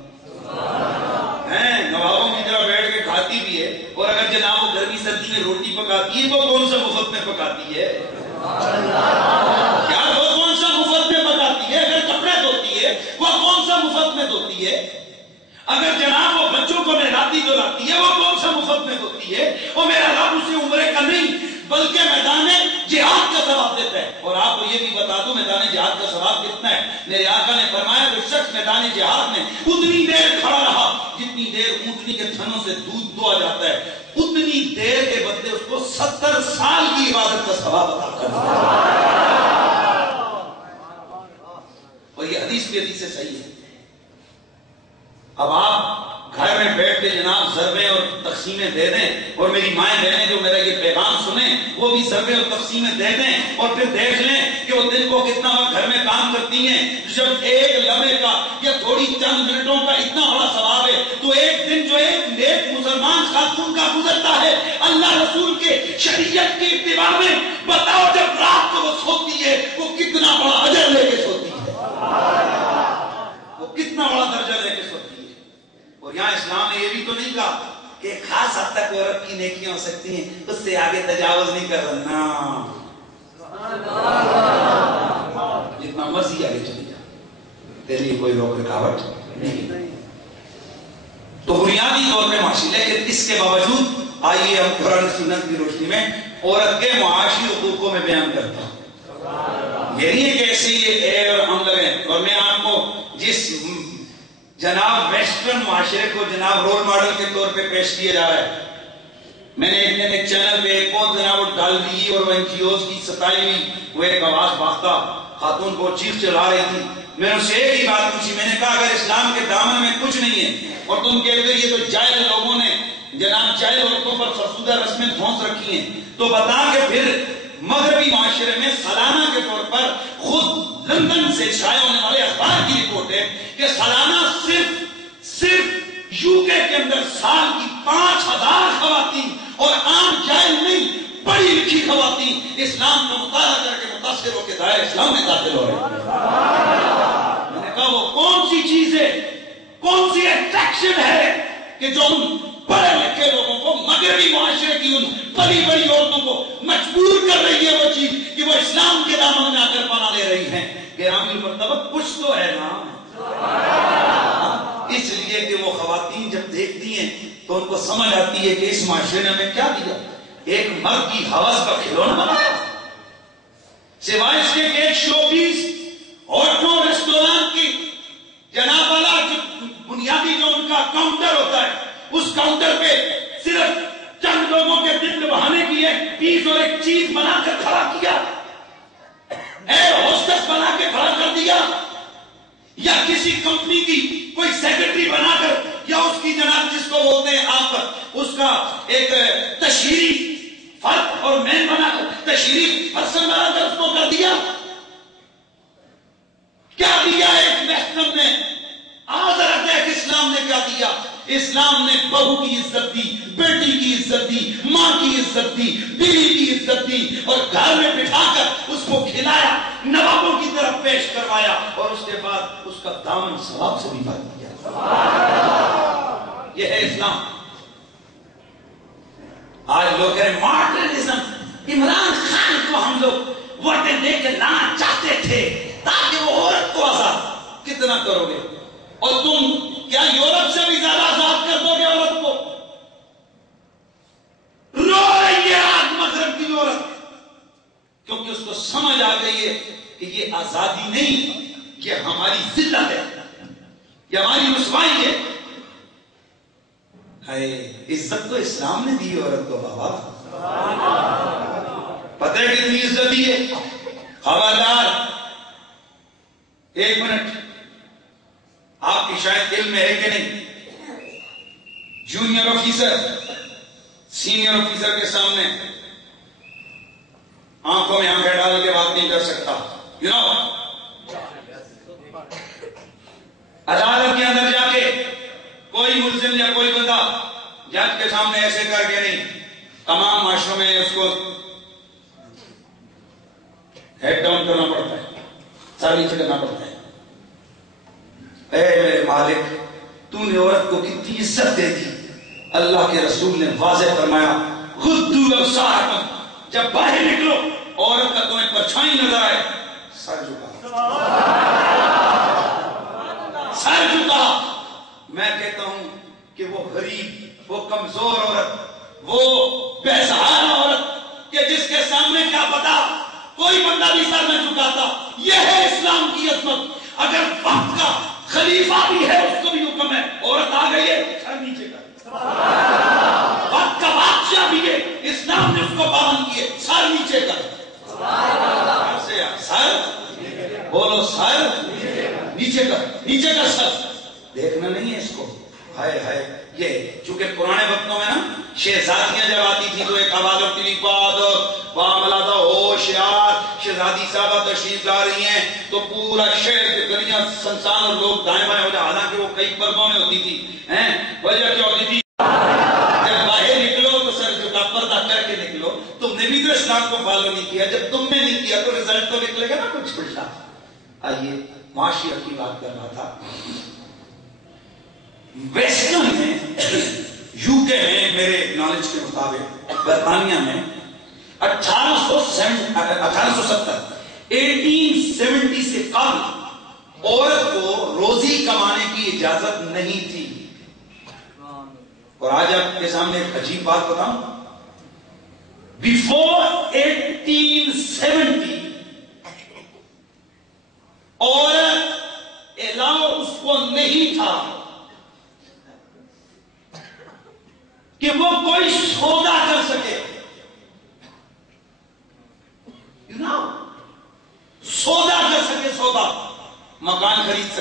ہے، نوابوں کی طرح بیٹھ کے کھاتی بھی ہے، اور اگر جناب وہ گرمی سردی میں روٹی پکاتی ہے وہ کون سا مفت میں پکاتی ہے؟ یار وہ کون سا مفت میں پکاتی ہے؟ اگر کپڑے دھوتی ہے وہ کون سا مفت میں دھوتی ہے؟ اگر جناب وہ بچوں کو نہلاتی دھلاتی ہے وہ کون سا مفت میں دھوتی ہے؟ وہ میرا رب اسے عمرے کا نہیں بلکہ میدان جہاد کا ثواب دیتا ہے۔ اور آپ کو یہ بھی بتا دوں میدان جہاد کا ثواب کتنا ہے، میرے آقا نے فرمایا جو شخص میدان جہاد میں اتنی دیر کھڑا رہا جتنی دیر اونٹنی کے تھنوں سے دودھ دھوا جاتا ہے، اتنی دیر کے بدلے اس کو 70 سال کی عبادت کا ثواب عطا کرتا ہے۔ اور یہ حدیث بھی حدیث سے صحیح ہے۔ اب آپ گھر میں بیٹھ کے جناب ضربیں اور تقسیمیں دے دیں، اور میری مائیں بہنیں جو میرا یہ پیغام سنیں وہ بھی ضربیں اور تقسیمیں دے دیں، اور پھر دیکھ لیں کہ وہ دن کو کتنا وقت گھر میں کام کرتی ہیں۔ جب ایک لمحے کا یا تھوڑی چند منٹوں کا اتنا بڑا ثواب ہے تو ایک دن جو ایک نیک مسلمان خاتون کا گزرتا ہے اللہ رسول کے شریعت کی اتباع میں، بتاؤ جب رات کو وہ سوتی ہے وہ کتنا بڑا اجر لے کے سوتی ہے، وہ کتنا بڑا درجہ لے کے سوتی ہے۔ اور یہاں اسلام نے یہ بھی تو نہیں کہا کہ خاص حد تک عورت کی نیکیاں ہو سکتی ہیں، اس سے آگے تجاوز نہیں کر رہا، جتنا مرضی آگے چلی جا، تیرے لیے کوئی روک رکاوٹ نہیں۔ تو بنیادی طور پہ معاشی، لیکن اس کے باوجود آئیے ہم قرآن سنت کی روشنی میں عورت کے معاشی حقوقوں میں بیان کرتا ہوں۔ یہ نہیں ہے کہ ایسے یہ اے اور ہم لگیں، اور میں آپ کو جس جناب ویسٹرن معاشرے کو جناب رول ماڈل کے طور پہ پیش کیا جا رہا ہے، میں نے ایک چینل پہ ایک بہت جناب وہ ڈال دی اور وہ NGOs کی ستائی ہوئی، وہ ایک آواز باختہ خاتون کو چیخ چلا رہی تھی. میں نے اسے ایک ہی بات پوچھی، میں نے کہا اگر اسلام کے دامن میں کچھ نہیں ہے اور تم کہتے ہو یہ تو جاہل لوگوں نے جناب جاہل عورتوں پر فرسودہ رسمیں دھونس رکھی ہیں، تو بتا کہ پھر مغربی معاشرے میں سالانہ کے طور پر خود لندن سے شائع ہونے والے اخبار کی رپورٹ ہے کہ سالانہ صرف UK کے اندر سال کی 5000 خواتین اور عام جاہل نہیں پڑھی لکھی خواتین اسلام کا مطالعہ کر کے متاثر ہو کے دائرہ اسلام میں داخل ہو رہے ہیں. میں نے کہا وہ کون سی چیز ہے، کون سی اٹریکشن ہے کہ جو ان پڑھے لکھے لوگوں کو مغربی معاشرے کی ان بڑی بڑی عورتوں کو مجبور کر رہی ہے وہ چیز کہ وہ اسلام کے دامن میں آ کر پناہ لے رہی ہیں. گرامی مرتبہ کچھ تو ہے نا. اس لیے کہ وہ خواتین جب دیکھتی ہیں تو ان کو سمجھ آتی ہے کہ اس معاشرے نے ہمیں کیا دیا، ایک مرد کی ہوس کا کھلونا بنا، سوائے اس کے ایک شو پیس ہوٹلوں ریسٹوران کی جناب والا جو بنیادی جو ان کا کاؤنٹر ہوتا ہے، اس کاؤنٹر پہ صرف چند لوگوں کے دل بہانے کی ایک پیس اور ایک چیز بنا کر کھڑا کیا، ایئر ہوسٹس بنا کے کھڑا کر دیا، یا کسی کمپنی کی کوئی سیکرٹری بنا کر، یا اس کی جناب جس کو بولتے ہیں آپ اس کا ایک تشہیری فرد اور مین بنا کر تشہیری پرسن بنا کر اس کو کر دیا. کیا دیا ایک محکم نے؟ حضرت اسلام نے کیا دیا؟ اسلام نے بہو کی عزت دی، بیٹی کی عزت دی، ماں کی عزت دی، بیوی کی عزت دی، اور گھر میں بٹھا کر اس کو کھلایا، نوابوں کی طرف پیش کروایا، اور اس کے بعد اس کا دامن ثواب سے بھی بھر دیا. یہ ہے اسلام. آج لوگ کہہ رہے ماڈرنزم، عمران خان کو ہم لوگ ووٹیں دے کے لانا چاہتے تھے تاکہ وہ عورت کو آزاد. کتنا کرو گے؟ اور تم کیا یورپ سے بھی زیادہ آزاد کر دو گے عورت کو؟ رو رہی ہے آج مغرب کی عورت، کیونکہ اس کو سمجھ آ گئی ہے کہ یہ آزادی نہیں، یہ ہماری ذلت ہے، یہ ہماری رسوائی ہے. عزت تو اسلام نے دی عورت کو بابا. پتہ ہے کتنی عزت دی ہے؟ خبردار، ایک منٹ، آپ کی شاید علم میں ہے کہ نہیں، جونیئر آفیسر سینئر آفیسر کے سامنے آنکھوں میں آنکھیں ڈال کے بات نہیں کر سکتا. عدالت کے اندر جا کے کوئی ملزم یا کوئی بندہ جج کے سامنے ایسے کر کے نہیں، تمام معاشروں میں اس کو ہیڈ ڈاؤن کرنا پڑتا ہے، سر نیچے کرنا پڑتا ہے. اے میرے مالک، تو نے عورت کو کتنی عزت دے دی. اللہ کے رسول نے واضح فرمایا غضوا ابصارکم، جب باہر نکلو عورت کا تمہیں پرچھائی نظر آئے سر جھکا، سر جھکا. میں کہتا ہوں کہ وہ غریب، وہ کمزور عورت، وہ بے سہارا عورت کہ جس کے سامنے کیا پتا کوئی بندہ بھی سر نہ جھکاتا، یہ ہے اسلام کی عظمت. اگر وقت کا خلیفہ بھی ہے اس کو بھی حکم ہے، عورت آ گئی ہے سر نیچے کر. وقت کا بادشاہ بھی ہے، اسلام نے اس کو پابند کیے سر نیچے کر. سر بولو، سر نیچے کر، نیچے کر سر. دیکھنا نہیں ہے اس کو. ہائے ہائے، یہ چونکہ پرانے وقتوں میں نا شہزادیاں جب آتی تھی تو ایک آواز اٹھتی تھی، ملادہ ہوشیار، شہزادی صاحبہ تشریف لا رہی ہیں، تو پورا شہر کے گلیاں سنسان اور لوگ دائیں بائیں ہو جائے، حالانکہ وہ کئی پردوں میں ہوتی تھی. وجہ کیا ہوتی تھی؟ جب باہر نکلو تو سر جھکا، پردہ کر کے نکلو. تم نے بھی تو اسلام کو فالو نہیں کیا، جب تم نے نہیں کیا تو رزلٹ تو نکلے گا نا کچھ الٹا. آئیے معاشیت کی بات کر رہا تھا. ویسٹرن میں، UK میں میرے نالج کے مطابق، برطانیہ میں 1870 سے قبل عورت کو روزی کمانے کی اجازت نہیں تھی. اور آج آپ کے سامنے ایک عجیب بات بتاؤں، بیفور 1870 عورت الاؤ اس کو نہیں تھا کہ وہ کوئی سودا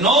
9